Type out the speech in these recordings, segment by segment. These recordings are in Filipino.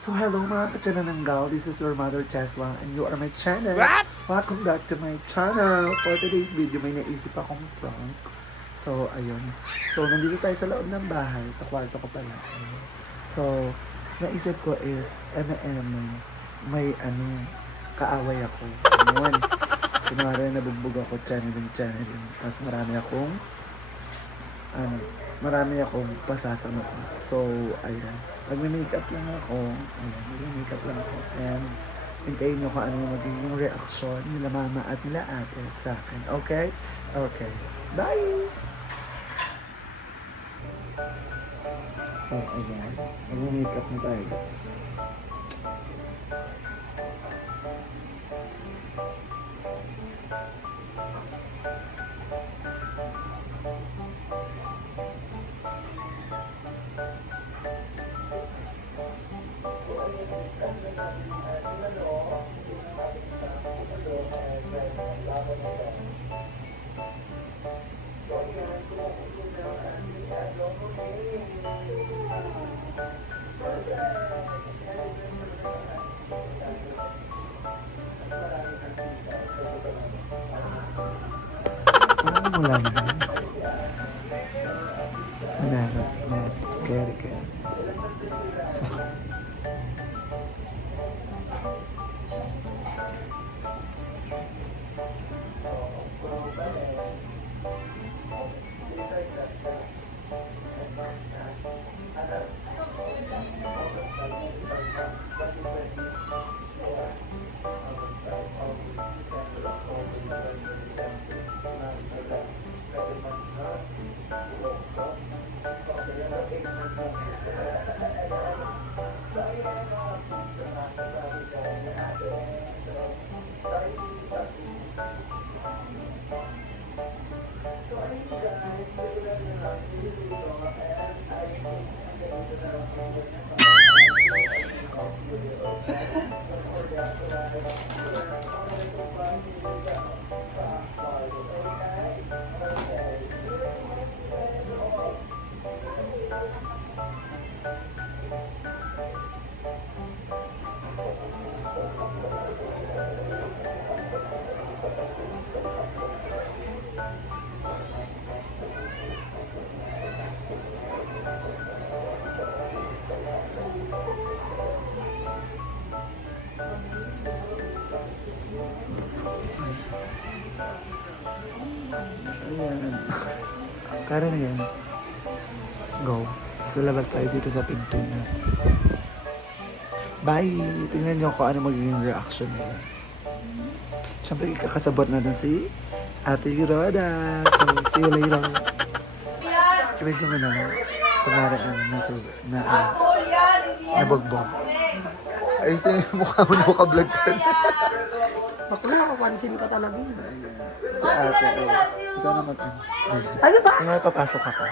So hello mga ka-chanananggal, this is your mother Cheswa and you are my channel. What? Welcome back to my channel. For today's video, may naisip akong prank. So ayun. So nandito tayo sa loob ng bahay, sa kwarto ko pala. So naisip ko is, may kaaway ako. Ayun. Kunwari nabugbog ako, channeling. Tapos marami akong pasasama pa. So, ayun. Magme-makeup lang ako. And hintayin nyo kung ano yung magiging reaction nila mama at nila ate sa akin. Okay? Okay. Bye! So, ayan. Magme-makeup na tayo, guys. Wala na. Meron. Kaya. So, ayan. Kara na yan. Go. Tapos lalabas tayo dito sa pinto natin. Bye! Tingnan nyo kung ano magiging reaction nila. Siyempre, kakasabot natin si Ate Roda. So, see you later. Kinig naman na lang. Kunwari, nabugbog. Ay, sino yung mukha mo na makablog ka na? Bakla, kapansin ka talaga. Si Ate, ikaw naman. Ano ba? Kunwari, papasok ako.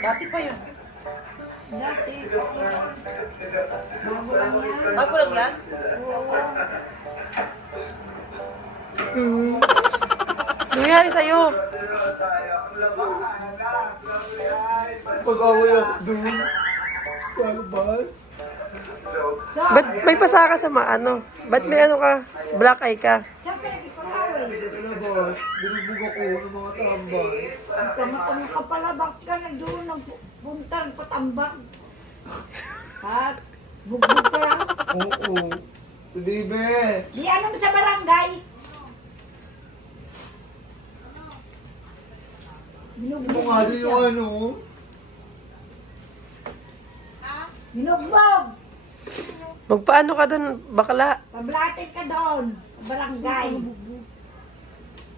Dati pa yun. Dati. Bago lang yan. Bago lang yan? Oo. Ano nangyari sa'yo? Pag-away ako doon sa labas. Ba't may pasa ka sa maano? Ba't may ano ka? Black eye ka? Siyempre, di pa away. Sa labas, binibog ako ng mga tambay. Ang kamatang ka pala, bakit ka na doon nagpunta, patambak? At bugbog ka lang. Oo. Bibe! Di ano sa barangay? Ito nga din yung ano. Binugbog! Magpaano ka dun, bakla? Pablatin ka doon, sa barangay.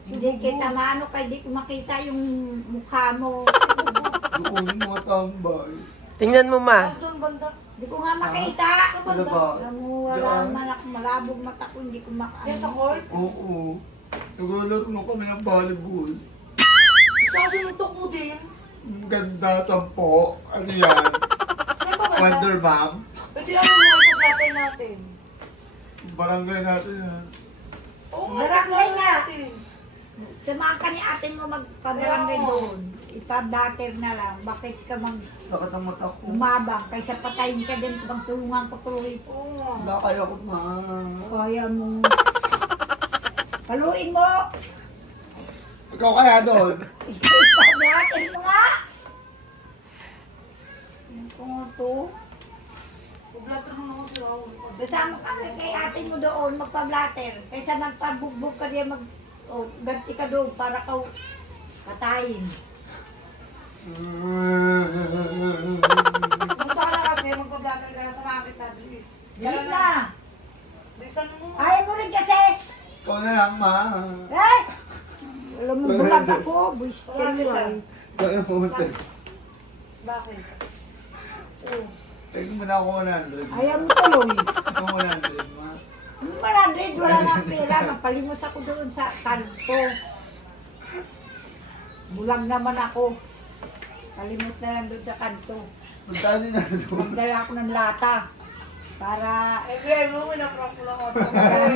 Hindi kita maano kay di ko makita yung mukha mo. Doon yung mga tambay. Tingnan mo, ma. Di ko nga makita. Sa labas. Wala man ako, malabog mata ko, hindi ko makita. Sa court? Oo. Naglalaro na kami ng volleyball. Sasunutok mo din. Ang ganda, 10. Ano yan? Saan pa ba? Wonder Mom? Pwede ano mo ito platay natin. Barangay natin yan. Oo Barangay nga. natin. Samahan ka ni ate mo magpabarangay doon. Ipa-blatter na lang. Bakit ka Sakit ang mata ko. umabang? Kaysa patayin ka din kung tulungan ko tuloy po. Wala kaya ko, ma. Kaya mo. Paluin mo! Ikaw kaya doon. Ipa-blatter mo nga! Ano ko nga to? Paglato mo ako siya. Kasama ka kay ate mo doon magpa-blatter. Kaysa magpabugbog ka diyan ganti ka doon para ka katayin. Punta ka na kasi, magpaglato ka na sa market na, please. Dali na! Bilisan mo. Ayaw mo rin kasi! Ikaw na lang, ma. Eh! Alam mo, bulag ako. Buwis ko Bakit yun. lang? Ikaw na pumunta. Bakit? Tingin mo na ako 100. Ayaw mo tuloy. Ikaw 100, ma. 100, wala nga pera. Mapalimos ako doon sa kanto. Bulag naman ako. Palimos na lang doon sa kanto. Magkano na doon? Magdala ako ng lata. Para Eh, kaya mo, winaprank ko lang ako.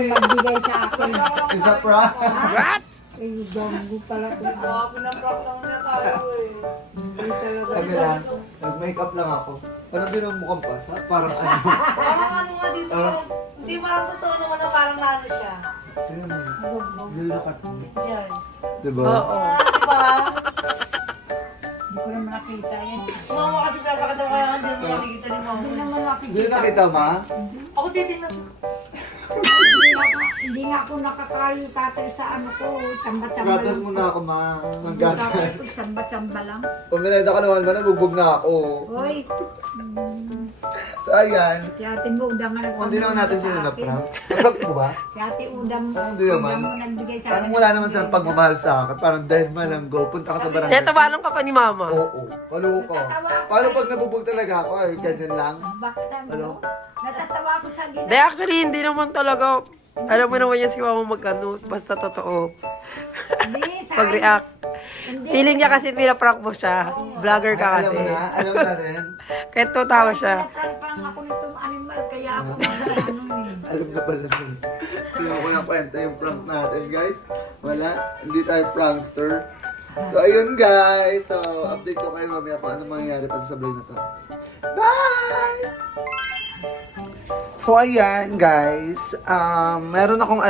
magbigay sa akin. It's a prank. Ha? Eh, gonggo pala ko. Winaprank lang niya tayo eh. Hindi talaga. Ano lang, nag-makeup lang ako. Ano din ang mukhang pasa? Parang ano. Parang ano nga dito, hindi parang totoo naman na parang nano siya. Tingnan mo. Nilakat mo. Diyan. Diba? Oo. Di ba? Hindi ko naman nakita yan. Mama kasi pinapakita ko kaya hindi mo nakikita ni mama. Hindi naman Hindi nakikita. nakita, ma? Ako titignan sa... Hindi nga ako nakakayo cutter sa ano ko. Tsamba-tsamba Gatas lang. muna ako, ma. Ang Hindi ako gatas. tsamba-tsamba lang. Pumineda ka naman, ma. Nabugbog na ako. Hoy, So, ayan. si ate mo udang nga Kung hindi naman natin sila sa akin. na-prank. Na-prank mo ba? Si ate udang Hindi naman. mo nagbigay sa Parang wala naman silang pagmamahal sa akin. Parang dead man lang go. Punta ka sa barangay. Tetawanan ka pa ni mama. Oo. Kaluko. Paano pag nabubog talaga ako? Ay, ganyan lang. Bakit Ano? ano? Natatawa ko sa gina. De, actually, hindi naman talaga. Alam mo naman yan si mama magano. Basta totoo. Hindi, sa Pag-react. Hindi. Feeling niya kasi pinaprank mo siya. Vlogger ka kasi. Alam na rin. Kaya tutawa siya. Parang ako nitong animal, kaya ako ano eh. Alam na pala rin. Hindi ko na kwenta yung prank natin, guys. Wala. Hindi tayo prankster. So, ayun, guys. So, update ko kayo mamaya kung ano mangyayari pa sa vlog na to. Bye! So, ayan, guys. Meron akong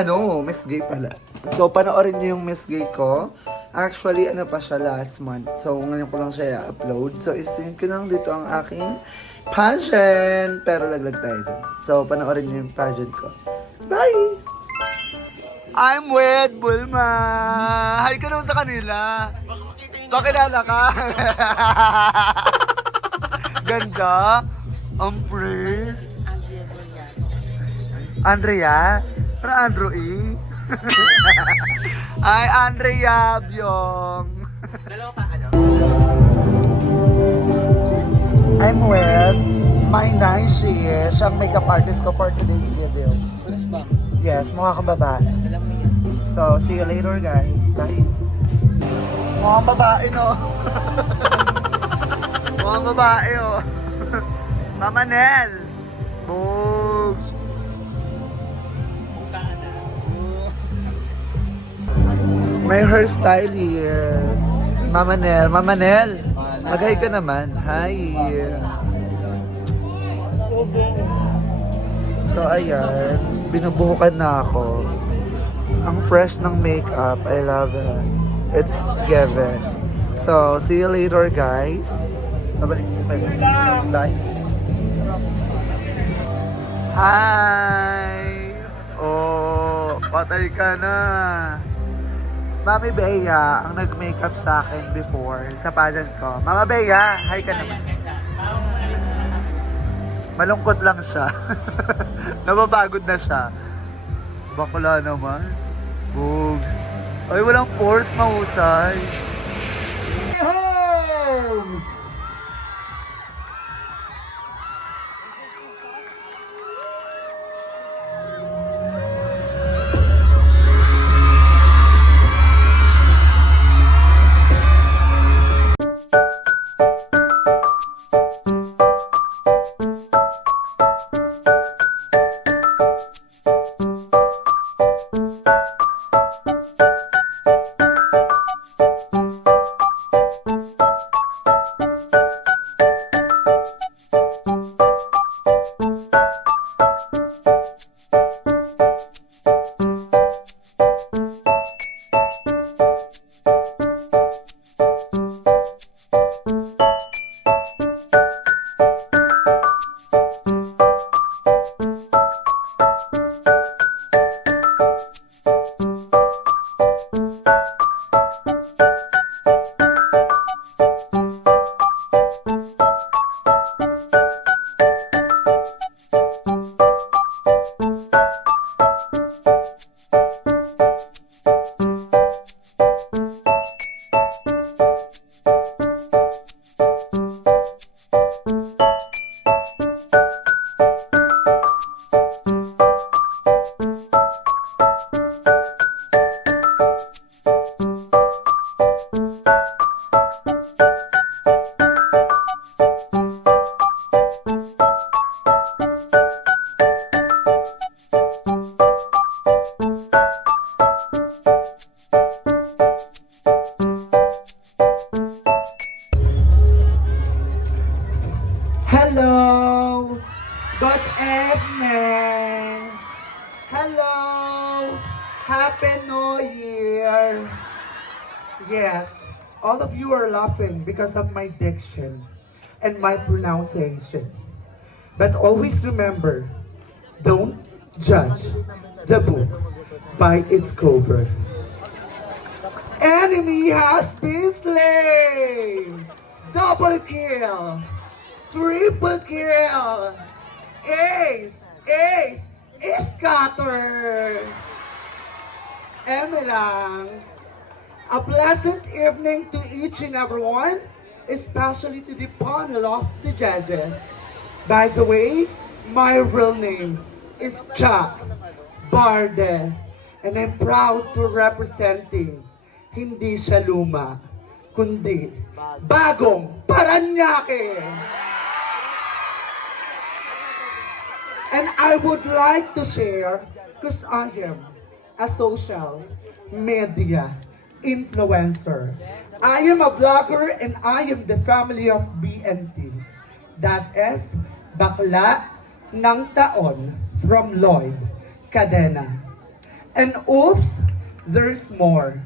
Miss Gay pala. So, panoorin niyo yung Miss Gay ko. Actually, ano pa siya last month. So, ngayon ko lang siya i-upload. So, isingin ko lang dito ang aking pageant. Pero laglag tayo dun. So, panoorin niyo yung pageant ko. Bye! I'm with Bulma! Hi ka naman sa kanila! Kakilala ka! Ganda! Ampre! Andrea? Para Andrew E? Ay, Andrea Byong! I'm with my nice she siyang makeup artist ko for today's video. Yes, mga kababae. So, see you later guys. Bye. Mga babae, no? Mga babae, oh. Mama Nel. Bogs. May hairstylist. Mama Nel. Mama Nel. Mag-hi ka naman. Hi. So, ayan. Binubuhukan na ako. Ang fresh ng makeup. I love it. It's given. So, see you later, guys. Bye. Hi! Oh, patay ka na. Mami Bea, ang nag-makeup sa akin before sa pageant ko. Mama Bea, hi ka naman. Malungkot lang siya. Nababagod na siya. Bakla naman. Bug. Ay, walang force, mahusay. Homes! Yes, all of you are laughing because of my diction and my pronunciation. But always remember, don't judge the book by its cover. Enemy has been slain! Double kill! Triple kill! Ace! Ace! Scatter! Eme lang. A pleasant evening to each and everyone, especially to the panel of the judges. By the way, my real name is Chuck Barde, and I'm proud to representing hindi siya luma, kundi bagong Paranaque. And I would like to share, because I am a social media influencer. I am a blogger and I am the family of BNT. That is Bakla ng Taon from Lloyd Cadena. And oops, there's more.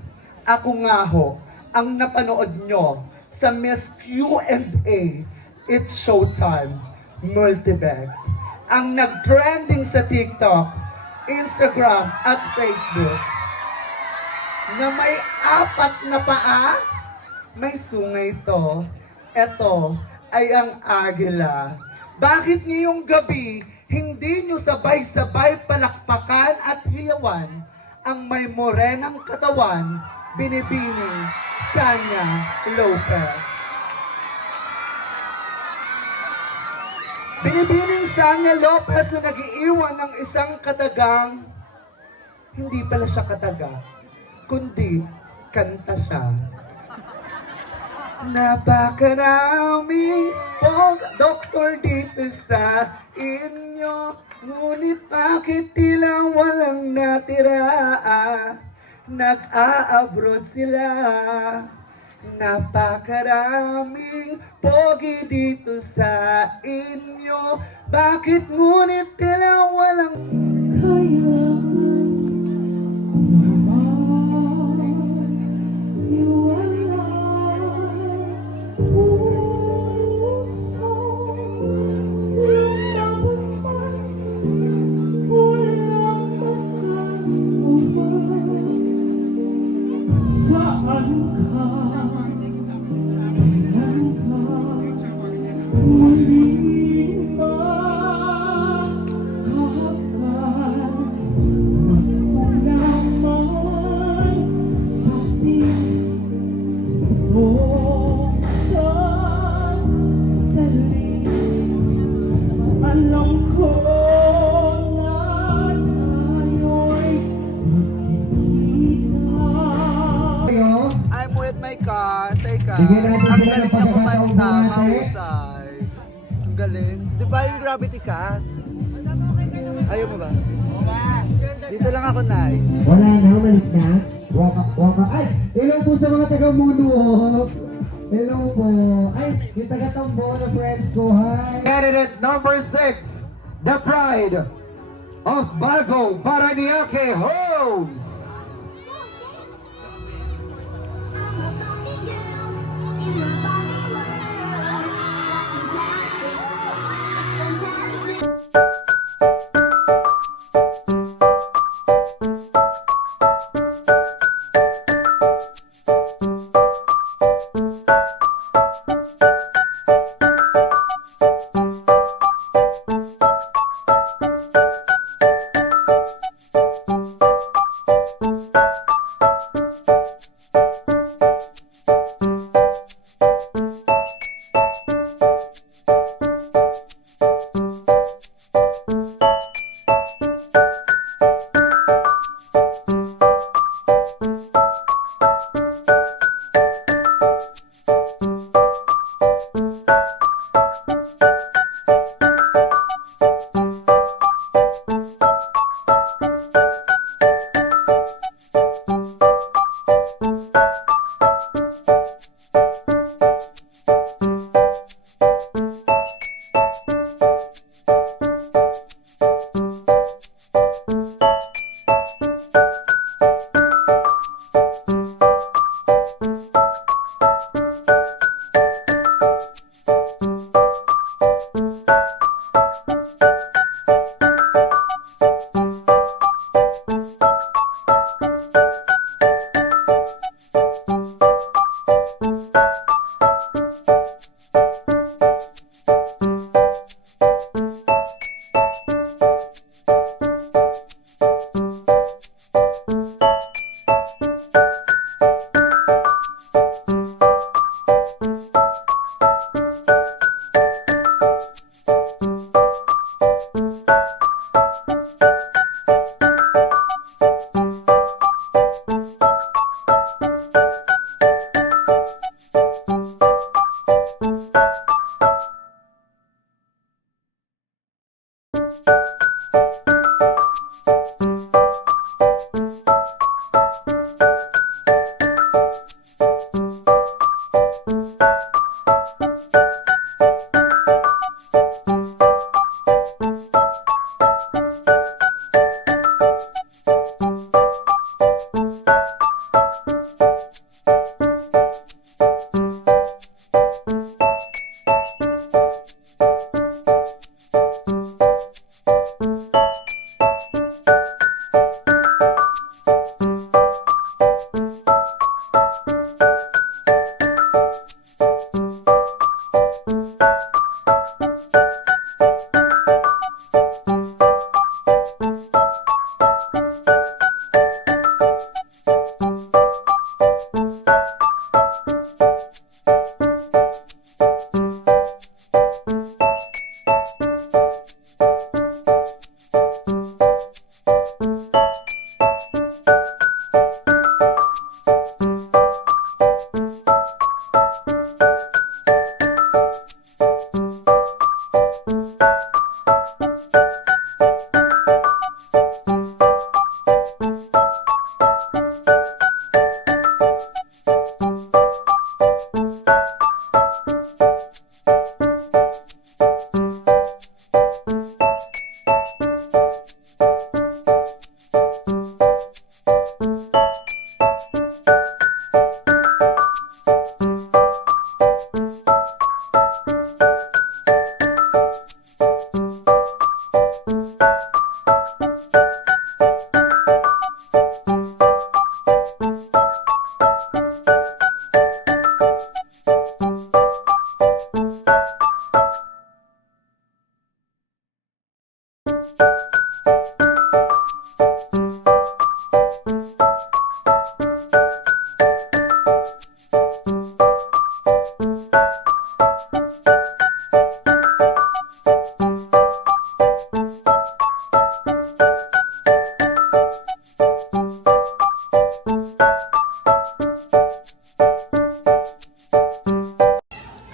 Ako nga ho, ang napanood nyo sa Miss Q&A, It's Showtime, Multibex. Ang nag-trending sa TikTok, Instagram at Facebook na may 4 na paa, may sungay to. Ito ay ang agila. Bakit ngayong gabi, hindi nyo sabay-sabay palakpakan at hiyawan ang may morenang katawan, Binibining Sanya Lopez. Binibining Sanya Lopez na nag-iiwan ng isang katagang, hindi pala siya kataga, kundi kanta siya. Napakaraming doktor dito sa inyo, ngunit bakit tila walang natira? Nag-a-abroad sila. Napakaraming pogi dito sa inyo, bakit ngunit tila walang I'm with my cause, ay ka. Ang galing na kumanta, mahusay. Ang galing. Di ba yung Gravity Cast? Ayaw mo ba? Dito lang ako, Nay. Wala na, umalis na. Waka. Ay, hello po sa mga taga-mundo. Hello po. Ay, yung taga-tambo na friend ko, hi. Candidate number 6, the pride of Bagong Paranaque Homes.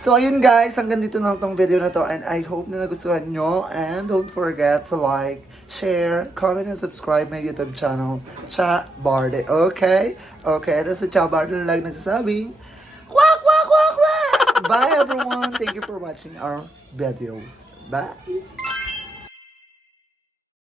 So, ayun guys, hanggang dito na tong video na to and I hope na nagustuhan nyo and don't forget to like, share, comment, and subscribe my YouTube channel, Cha Barde. Okay? Okay, ito si Cha Barde lang nagsasabing, quack, quack, quack, quack! Bye everyone! Thank you for watching our videos. Bye!